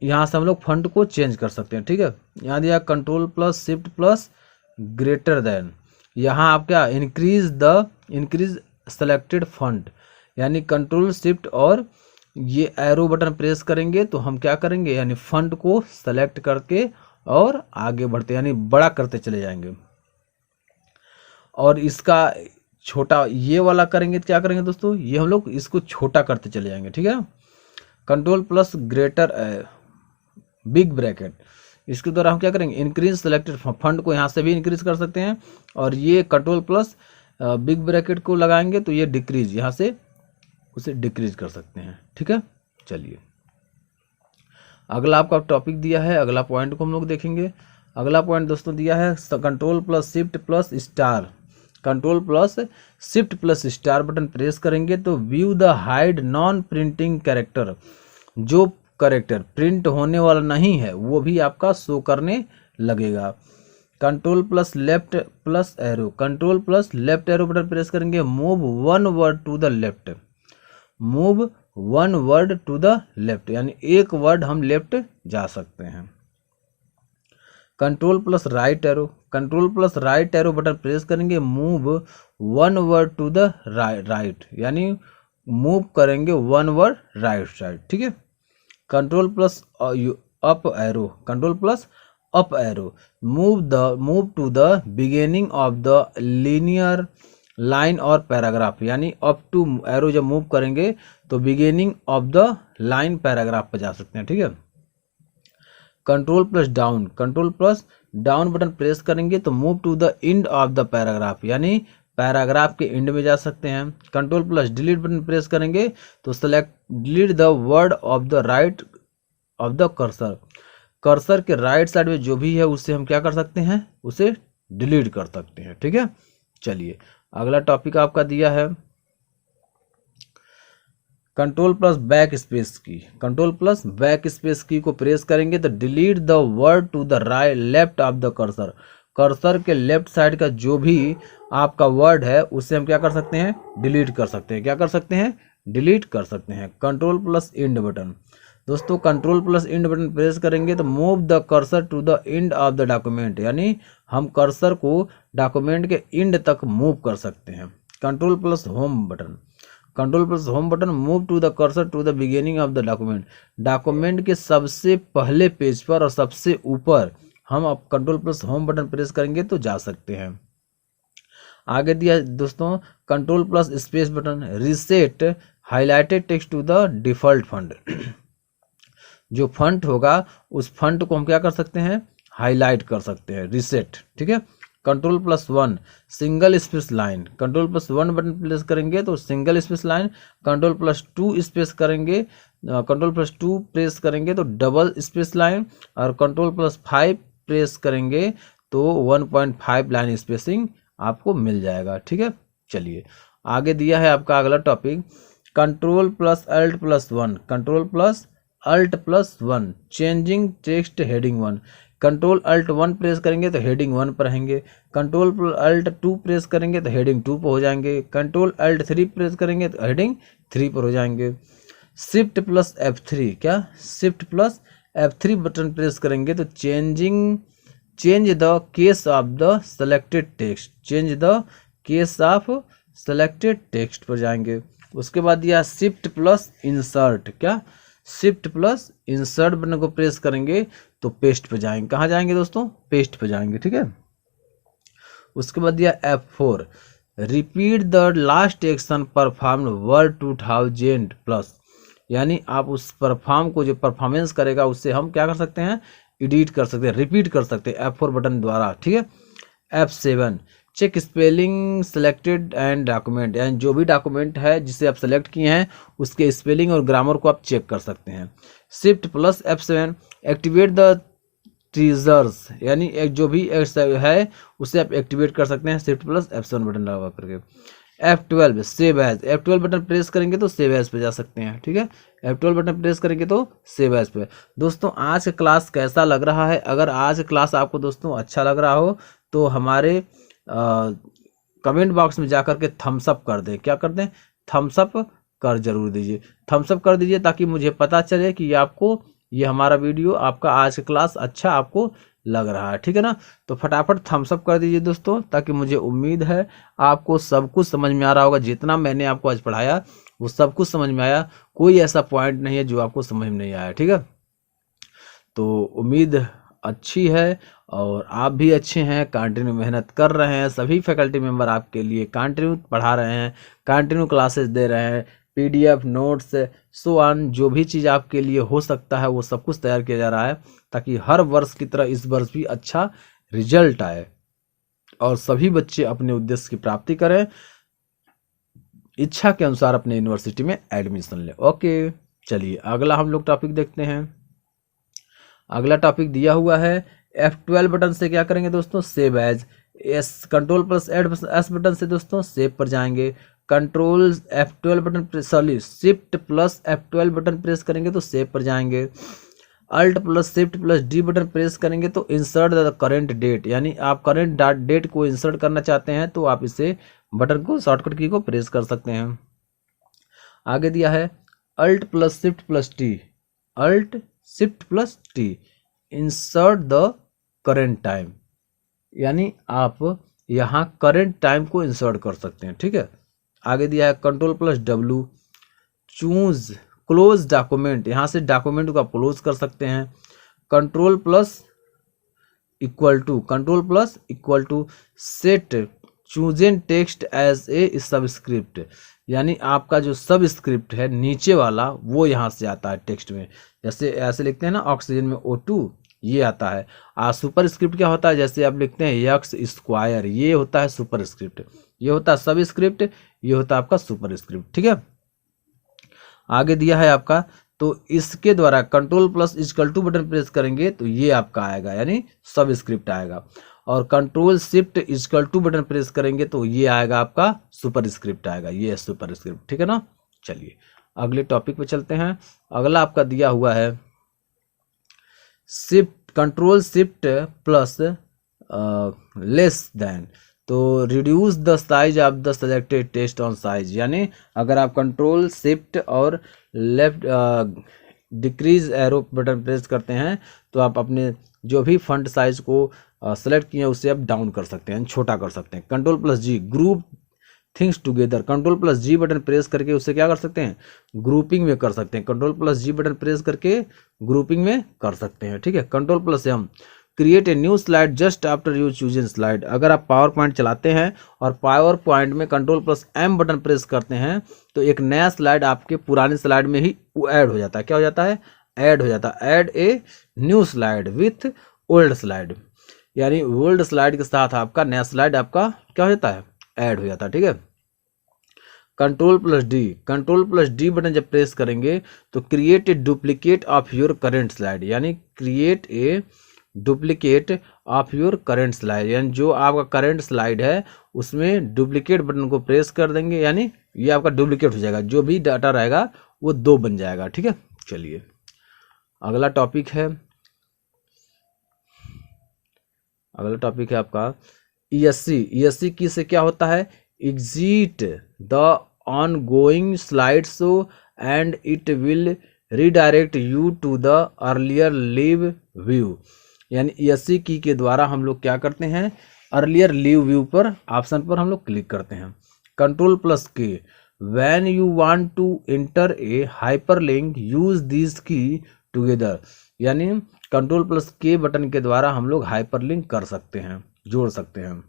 यहाँ से हम लोग फंट को चेंज कर सकते हैं। ठीक है, यहाँ दिया control plus shift plus greater than, यहाँ आप क्या? इंक्रीज सेलेक्टेड फंट, यानी कंट्रोल शिफ्ट और ये एरो बटन प्रेस करेंगे तो हम क्या करेंगे? यानी फंट को सेलेक्ट करके और आगे बढ़ते, यानी बड़ा करते चले जाएंगे। और इसका छोटा ये वाला करेंगे तो क्या करेंगे दोस्तों? ये हम लोग इसको छोटा करते चले जाएंगे। ठीक है, control plus greater big bracket, इसके द्वारा हम क्या करेंगे? इंक्रीज सेलेक्टेड फंड को यहाँ से भी इंक्रीज कर सकते हैं, और ये कंट्रोल प्लस बिग ब्रैकेट को लगाएंगे तो ये डिक्रीज, यहाँ से उसे डिक्रीज कर सकते हैं। ठीक है, चलिए अगला आपका टॉपिक दिया है, अगला पॉइंट को हम लोग देखेंगे। अगला पॉइंट दोस्तों दिया है control plus shift plus star, control plus shift plus star button press करेंगे तो view the hide non printing character, जो कैरेक्टर प्रिंट होने वाला नहीं है वो भी आपका शो करने लगेगा। Control plus left plus arrow, control plus left arrow button press करेंगे, move one word to the left, move one word to the left, यानी एक वर्ड हम लेफ्ट जा सकते हैं। Control plus right arrow, control plus right arrow button press करेंगे, move one word to the right, यानी move करेंगे one word right side. ठीक है, control plus up arrow, control plus up arrow, move to the beginning of the linear line और paragraph, यानी up to arrow जब move करेंगे तो beginning of the line paragraph पर जा सकते हैं। ठीक है, control plus down, control plus down button press करेंगे तो move to the end of the paragraph, यानी पैराग्राफ के एंड में जा सकते हैं। Control plus delete button press करेंगे तो select delete the word of the right of the cursor, cursor के राइट साइड में जो भी है उससे हम क्या कर सकते हैं? उसे डिलीट कर सकते हैं। ठीक है, चलिए अगला टॉपिक आपका दिया है control plus backspace key, control plus backspace key को प्रेस करेंगे तो delete the word to the right left of the cursor, cursor के लेफ्ट साइड का जो भी आपका वर्ड है उससे हम क्या कर सकते हैं? डिलीट कर सकते हैं। क्या कर सकते हैं? डिलीट कर सकते हैं। कंट्रोल प्लस एंड बटन, दोस्तों control plus end button press करेंगे तो move the cursor to the end of the document, यानी हम कर्सर को डॉक्यूमेंट के एंड तक मूव कर सकते हैं। Control plus home button, control plus home button move to the cursor to the beginning of the document, document के सबसे पहले पेज पर और सबसे ऊपर हम अब control plus home button press करेंगे तो जा सकते हैं। आगे दिया दोस्तों control plus space button, reset highlighted text to the default font, जो फंट होगा उस फंट को हम क्या कर सकते हैं? हाईलाइट कर सकते हैं, रीसेट। ठीक है, control plus one single space line, control plus one button press करेंगे तो single space line, control plus two space करेंगे, कंट्रोल प्लस टू प्रेस करेंगे तो डबल स्पेस लाइन, और कंट्रोल प्लस 5 प्रेस करेंगे तो 1.5 लाइन स्पेसिंग आपको मिल जाएगा। ठीक है, चलिए आगे दिया है आपका अगला topic control plus alt plus one, control plus alt plus one changing text heading one, control alt one press करेंगे तो हेडिंग वन पर रहेंगे, कंट्रोल अल्ट 2 प्रेस करेंगे तो हेडिंग 2 पर हो जाएंगे, कंट्रोल अल्ट 3 प्रेस करेंगे तो हेडिंग 3 पर हो जाएंगे। शिफ्ट प्लस F3, क्या shift plus F3 button press करेंगे तो change the case of the selected text, change the case of selected text पर जाएंगे। उसके बाद दिया शिफ्ट प्लस इंसर्ट, क्या शिफ्ट प्लस इंसर्ट बटन को प्रेस करेंगे तो पेस्ट पे जाएंगे। कहाँ जाएंगे दोस्तों? पेस्ट पे जाएंगे, ठीक है। उसके बाद दिया F4, repeat the last action perform word 2000 plus, यानी आप उस परफॉर्म को जो परफॉर्मेंस करेगा उससे हम क्या कर सकते हैं? एडिट कर सकते हैं, रिपीट कर सकते हैं F4 बटन द्वारा, ठीक है। F7, check spelling selected and document, यानी जो भी डॉक्यूमेंट है जिसे आप सेलेक्ट किए हैं उसके स्पेलिंग और ग्रामर को आप चेक कर सकते हैं। Shift plus F7, activate the treasures, यानी एक जो भी है उसे आप एक्टिवेट कर सकते हैं शिफ्ट प्लस F7 बटन दबा करके। F12 save as, F12 button press करेंगे तो सेव एज पे जा सकते हैं, ठीक है। F12 बटन प्रेस करेंगे तो सेव एज पे। दोस्तों आज का क्लास कैसा लग रहा है? अगर आज का क्लास आपको दोस्तों अच्छा लग रहा हो तो हमारे कमेंट बॉक्स में जाकर के थम्स अप कर दें, क्या कर दें? थम्स अप कर जरूर दीजिए, थम्स अप कर दीजिए ताकि मुझे पता चले कि आपको ये हमारा वीडियो, आपका आज का क्लास अच्छा आपको लग रहा है, ठीक है ना। तो फटाफट थम्स अप कर दीजिए दोस्तों, ताकि मुझे उम्मीद है आपको सब कुछ समझ में आ रहा होगा। जितना मैंने आपको आज पढ़ाया वो सब कुछ समझ में आया, कोई ऐसा पॉइंट नहीं है जो आपको समझ में नहीं आया, ठीक है। तो उम्मीद अच्छी है और आप भी अच्छे हैं, कंटिन्यू मेहनत कर रहे हैं, सभी फैकल्टी मेंबर आपके लिए कंटिन्यू पढ़ा रहे हैं, कंटिन्यू क्लासेस दे रहे हैं, PDF नोट्स सो ऑन, जो भी चीज़ आपके लिए हो सकता है वो सब कुछ तैयार किया जा रहा है, ताकि हर वर्ष की तरह इस वर्ष भी अच्छा रिजल्ट आए और सभी बच्चे अपने उद्देश्य की प्राप्ति करें, इच्छा के अनुसार अपने यूनिवर्सिटी में एडमिशन लें। ओके, चलिए अगला हम लोग टॉपिक देखते हैं। अगला टॉपिक दिया हुआ है F12 बटन से क्या करेंगे दोस्तों? Save as. Control plus S button से दोस्तों सेव पर जाएंगे। Control F12 button sorry shift plus F12 button press करेंगे तो सेव पर जाएंगे। Alt plus shift plus D button press करेंगे तो इंसर्ट द करेंट डेट, यानी आप करेंट डेट को इंसर्ट करना चाहते हैं तो आप इसे बटन को शॉर्टकट की को प्रेस कर सकते हैं। आगे दिया है alt plus shift plus T, alt shift plus T, insert the current time, यानी आप यहाँ करेंट टाइम को इंसर्ट कर सकते हैं, ठीक है। आगे दिया है control plus W, choose close document, यहाँ से डॉक्यूमेंट को आप क्लोज कर सकते हैं। Control plus equal to set chosen text as a subscript, यानी आपका जो सबस्क्रिप्ट है नीचे वाला वो यहाँ से आता है टेक्स्ट में, जैसे ऐसे लिखते हैं ना ऑक्सीजन में O2, ये आता है। सुपर स्क्रिप्ट क्या होता है? जैसे आप लिखते हैं यक्स स्क्वायर, ये होता है सुपर स्क्रिप्ट, ये होता है सब स्क्रिप्ट, ये होता है आपका सुपर स्क्रिप्ट, ठीक है। आगे दिया है आपका, तो इसके द्वारा control plus equal to button press करेंगे तो ये आपका आएगा, यानी सब स्क्रिप्ट आएगा। और control shift equal to button press करेंगे तो ये आएगा आपका सुपर स्क्रिप्ट आएगा, ये सुपर स्क्रिप्ट, ठीक है ना। चलिए अगले टॉपिक पे चलते हैं। अगला आपका दिया हुआ है shift control shift plus less than, to reduce the size of the selected text on size, यानी अगर आप कंट्रोल शिफ्ट और left decrease arrow button press करते हैं तो आप अपने जो भी फंट साइज को सेलेक्ट किए हैं उसे आप डाउन कर सकते हैं, छोटा कर सकते हैं। Control plus G, group things together, control plus G button press करके उसे क्या कर सकते हैं? ग्रुपिंग में कर सकते हैं। Control plus G button press करके ग्रुपिंग में कर सकते हैं, ठीक है। Control plus M, create a new slide just after you chosen slide, अगर आप पावर पॉइंट चलाते हैं और पावर पॉइंट में control plus M button press करते हैं तो एक नया स्लाइड आपके पुराने स्लाइड में ही ऐड हो जाता है। क्या हो जाता है? ऐड हो जाता है। Add a new slide with old slide, यानी ओल्ड स्लाइड के साथ आपका नया स्लाइड आपका क्या हो जाता है? ऐड हो जाता है, ठीक है। कंट्रोल प्लस डी बटन जब प्रेस करेंगे तो create a duplicate of your current slide, यानी create a duplicate of your current slide, यानी जो आपका करंट स्लाइड है उसमें डुप्लीकेट बटन को प्रेस कर देंगे, यानी ये आपका डुप्लीकेट हो जाएगा, जो भी डाटा रहेगा वो 2 बन जाएगा, ठीक है। चलिए अगला टॉपिक है आपका ESC की से क्या होता है, exit the ongoing slide show and it will redirect you to the earlier leave view. यानी ESC की के द्वारा हम लोग क्या करते हैं, अर्लियर लीव व्यू पर ऑप्शन पर हम लोग क्लिक करते हैं। Ctrl+K, when you want to enter a hyperlink use these की together। यानी Ctrl+K बटन के द्वारा हम लोग हाइपरलिंक कर सकते हैं, जोड़ सकते हैं।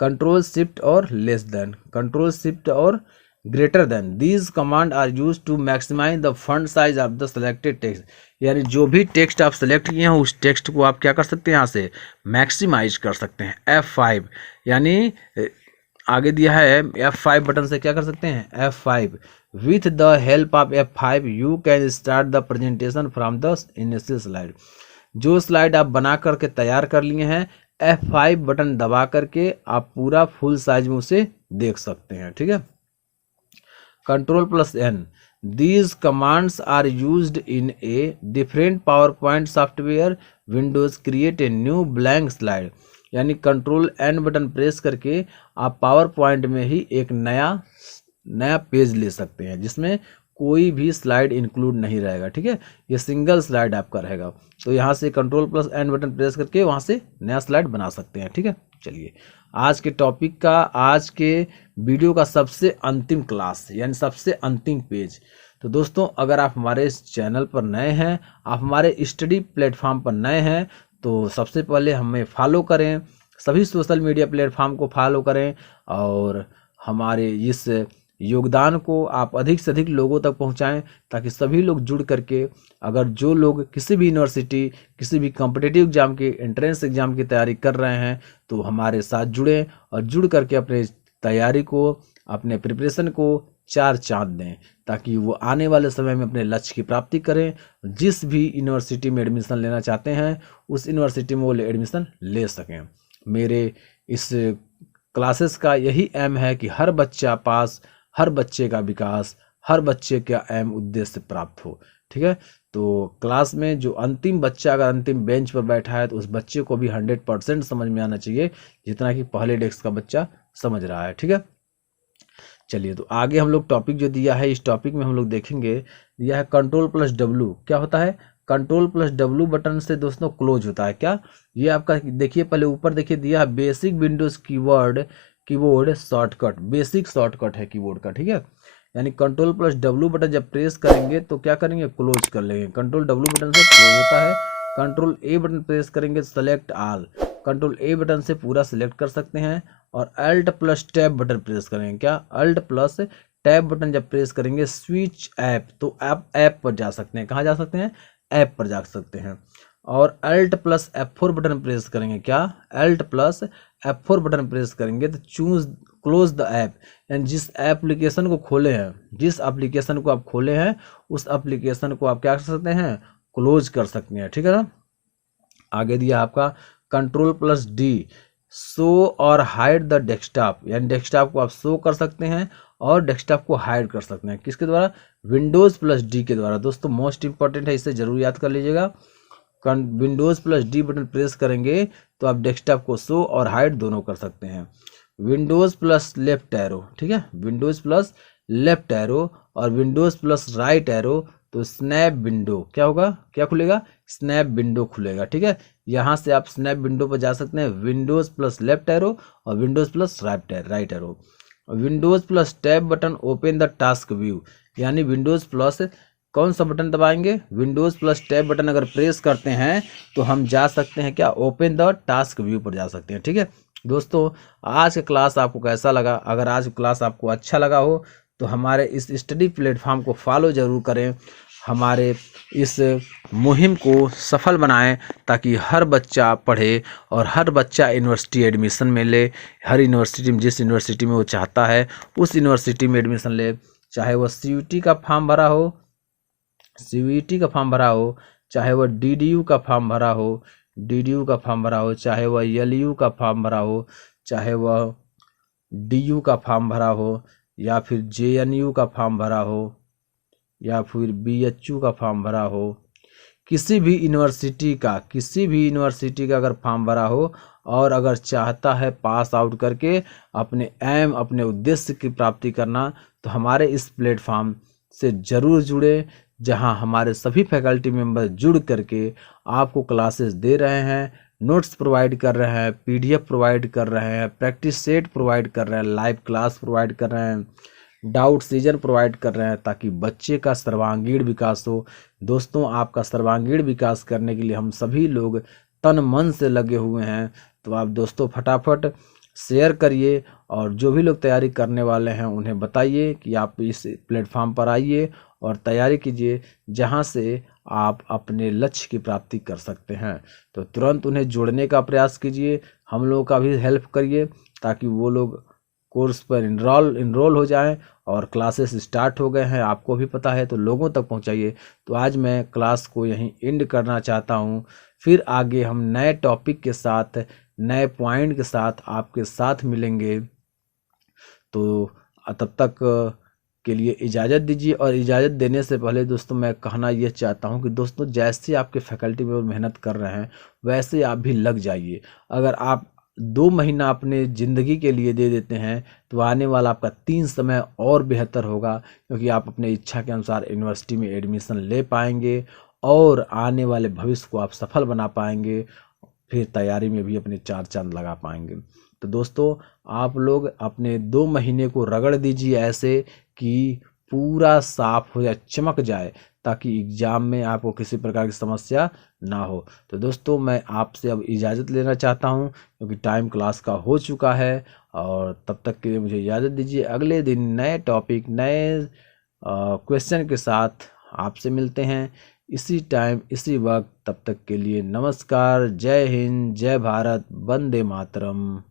Ctrl+Shift और लेस देन, Ctrl+Shift और greater than, these command are use to maximise the font size of the selected text. यानी जो भी टेक्स्ट आप सेलेक्ट किए हैं उस टेक्स्ट को आप क्या कर सकते हैं, यहाँ से मैक्सिमाइज कर सकते हैं। F5 यानी आगे दिया है F5 बटन से क्या कर सकते हैं, F5 with the help of F5 you can start the presentation from the initial slide. जो स्लाइड आप बना करके तैयार कर लिए हैं, F5 बटन दबा करके आप पूरा फुल साइज में उसे देख सकते हैं। ठीक है, Ctrl+N, these commands are used in a different PowerPoint software Windows, create a new blank slide। यानी Ctrl+N बटन प्रेस करके आप पावर पॉइंट में ही एक नया पेज ले सकते हैं जिसमें कोई भी स्लाइड इंक्लूड नहीं रहेगा। ठीक है, ये सिंगल स्लाइड आपका रहेगा। तो यहाँ से Ctrl+N बटन प्रेस करके वहाँ से नया स्लाइड बना सकते हैं। ठीक है, चलिए आज के टॉपिक का, आज के वीडियो का सबसे अंतिम क्लास यानी सबसे अंतिम पेज। तो दोस्तों अगर आप हमारे इस चैनल पर नए हैं, आप हमारे स्टडी प्लेटफॉर्म पर नए हैं, तो सबसे पहले हमें फॉलो करें, सभी सोशल मीडिया प्लेटफॉर्म को फॉलो करें और हमारे इस योगदान को आप अधिक से अधिक लोगों तक पहुंचाएं ताकि सभी लोग जुड़ करके, अगर जो लोग किसी भी यूनिवर्सिटी, किसी भी कॉम्पिटिटिव एग्जाम की, एंट्रेंस एग्जाम की तैयारी कर रहे हैं, तो हमारे साथ जुड़ें और जुड़ करके अपने तैयारी को, अपने प्रिपरेशन को 4 चांद दें ताकि वो आने वाले समय में अपने लक्ष्य की प्राप्ति करें। जिस भी यूनिवर्सिटी में एडमिशन लेना चाहते हैं उस यूनिवर्सिटी में वो एडमिशन ले सकें। मेरे इस क्लासेस का यही एम है कि हर बच्चा पास, हर बच्चे का विकास, हर बच्चे का एम उद्देश्य प्राप्त हो। ठीक है, तो क्लास में जो अंतिम बच्चा अगर अंतिम बेंच पर बैठा है तो उस बच्चे को भी 100% समझ में आना चाहिए जितना कि पहले डेस्क का बच्चा समझ रहा है। ठीक है, चलिए तो आगे हम लोग टॉपिक जो दिया है, इस टॉपिक में हम लोग देखेंगे, दिया है Ctrl+W। क्या होता है, Ctrl+W बटन से दोस्तों क्लोज होता है। क्या, ये आपका देखिए, पहले ऊपर देखिए दिया है basic Windows keyboard shortcut, basic shortcut है कीबोर्ड का। ठीक है, यानी Ctrl+W बटन जब प्रेस करेंगे तो क्या करेंगे, क्लोज कर लेंगे। Ctrl+W बटन से क्लोज होता है। Ctrl+A बटन प्रेस करेंगे सेलेक्ट ऑल, Ctrl+A बटन से पूरा सिलेक्ट कर सकते हैं। और Alt+Tab बटन प्रेस करेंगे। क्या, Alt+Tab बटन जब प्रेस करेंगे स्विच ऐप, तो आप ऐप पर जा सकते हैं। कहाँ जा सकते हैं, ऐप पर जा सकते हैं। और Alt+F4 बटन प्रेस करेंगे। क्या, Alt+F4 बटन प्रेस करेंगे तो चूज क्लोज द ऐप, यानी जिस एप्लीकेशन को खोले हैं, जिस एप्लीकेशन को आप खोले हैं उस एप्लीकेशन को आप क्या कर सकते हैं, क्लोज कर सकते हैं। ठीक है ना, आगे दिया आपका Ctrl+D, शो और हाइड द डेस्कटॉप, यानी डेस्कटॉप को आप शो कर सकते हैं और डेस्कटॉप को हाइड कर सकते हैं। किसके द्वारा, Windows+D के द्वारा। दोस्तों मोस्ट इंपॉर्टेंट है, इसे जरूर याद कर लीजिएगा। Windows+D बटन प्रेस करेंगे तो आप डेस्कटॉप को शो और हाइड दोनों कर सकते हैं। Windows+लेफ्ट एरो, ठीक है, Windows+लेफ्ट एरो और Windows+राइट एरो, तो स्नैप विंडो क्या होगा, क्या खुलेगा, स्नैप विंडो खुलेगा। ठीक है, यहाँ से आप स्नैप विंडो पर जा सकते हैं, Windows+लेफ्ट एरो और Windows right arrow. Windows tab button open the task view, यानी Windows+ कौन सा बटन दबाएंगे, Windows+टैब बटन अगर प्रेस करते हैं तो हम जा सकते हैं क्या, ओपन द टास्क व्यू पर जा सकते हैं। ठीक है दोस्तों, आज का क्लास आपको कैसा लगा, अगर आज का क्लास आपको अच्छा लगा हो तो हमारे इस स्टडी प्लेटफॉर्म को फॉलो ज़रूर करें, हमारे इस मुहिम को सफल बनाएं ताकि हर बच्चा पढ़े और हर बच्चा यूनिवर्सिटी एडमिशन में ले। हर यूनिवर्सिटी में, जिस यूनिवर्सिटी में वो चाहता है उस यूनिवर्सिटी में एडमिशन ले, चाहे वह CUET का फॉर्म भरा हो, CUET का फॉर्म भरा हो, चाहे वह DDU का फॉर्म भरा हो, DDU का फॉर्म भरा हो, चाहे वह LU का फॉर्म भरा हो, चाहे वह DU का फॉर्म भरा हो, या फिर JNU का फॉर्म भरा हो, या फिर BHU का फॉर्म भरा हो, किसी भी यूनिवर्सिटी का अगर फॉर्म भरा हो और अगर चाहता है पास आउट करके अपने एम अपने उद्देश्य की प्राप्ति करना, तो हमारे इस प्लेटफॉर्म से ज़रूर जुड़े, जहां हमारे सभी फैकल्टी मेंबर जुड़ करके आपको क्लासेस दे रहे हैं, नोट्स प्रोवाइड कर रहे हैं, पीडीएफ प्रोवाइड कर रहे हैं, प्रैक्टिस सेट प्रोवाइड कर रहे हैं, लाइव क्लास प्रोवाइड कर रहे हैं, डाउट सीजन प्रोवाइड कर रहे हैं, ताकि बच्चे का सर्वांगीण विकास हो। दोस्तों, आपका सर्वांगीण विकास करने के लिए हम सभी लोग तन मन से लगे हुए हैं। तो आप दोस्तों फटाफट शेयर करिए, और जो भी लोग तैयारी करने वाले हैं उन्हें बताइए कि आप इस प्लेटफॉर्म पर आइए और तैयारी कीजिए, जहां से आप अपने लक्ष्य की प्राप्ति कर सकते हैं। तो तुरंत उन्हें जोड़ने का प्रयास कीजिए, हम लोगों का भी हेल्प करिए, ताकि वो लोग कोर्स पर इनरोल हो जाएं। और क्लासेस स्टार्ट हो गए हैं, आपको भी पता है, तो लोगों तक पहुंचाइए। तो आज मैं क्लास को यहीं एंड करना चाहता हूं। फिर आगे हम नए टॉपिक के साथ, नए पॉइंट के साथ आपके साथ मिलेंगे। तो तब तक के लिए इजाज़त दीजिए। और इजाज़त देने से पहले दोस्तों मैं कहना ये चाहता हूँ कि दोस्तों, जैसे आपके फैकल्टी में मेहनत कर रहे हैं, वैसे आप भी लग जाइए। अगर आप 2 महीना अपने ज़िंदगी के लिए दे देते हैं, तो आने वाला आपका 3 समय और बेहतर होगा, क्योंकि आप अपने इच्छा के अनुसार यूनिवर्सिटी में एडमिशन ले पाएंगे और आने वाले भविष्य को आप सफल बना पाएंगे। फिर तैयारी में भी अपने 4 चांद लगा पाएंगे। तो दोस्तों, आप लोग अपने 2 महीने को रगड़ दीजिए ऐसे कि पूरा साफ हो जाए, चमक जाए, ताकि एग्जाम में आपको किसी प्रकार की समस्या ना हो। तो दोस्तों, मैं आपसे अब इजाज़त लेना चाहता हूं, क्योंकि टाइम क्लास का हो चुका है। और तब तक के लिए मुझे इजाज़त दीजिए। अगले दिन नए टॉपिक, नए क्वेश्चन के साथ आपसे मिलते हैं, इसी टाइम इसी वक्त। तब तक के लिए नमस्कार, जय हिंद, जय भारत, वंदे मातरम।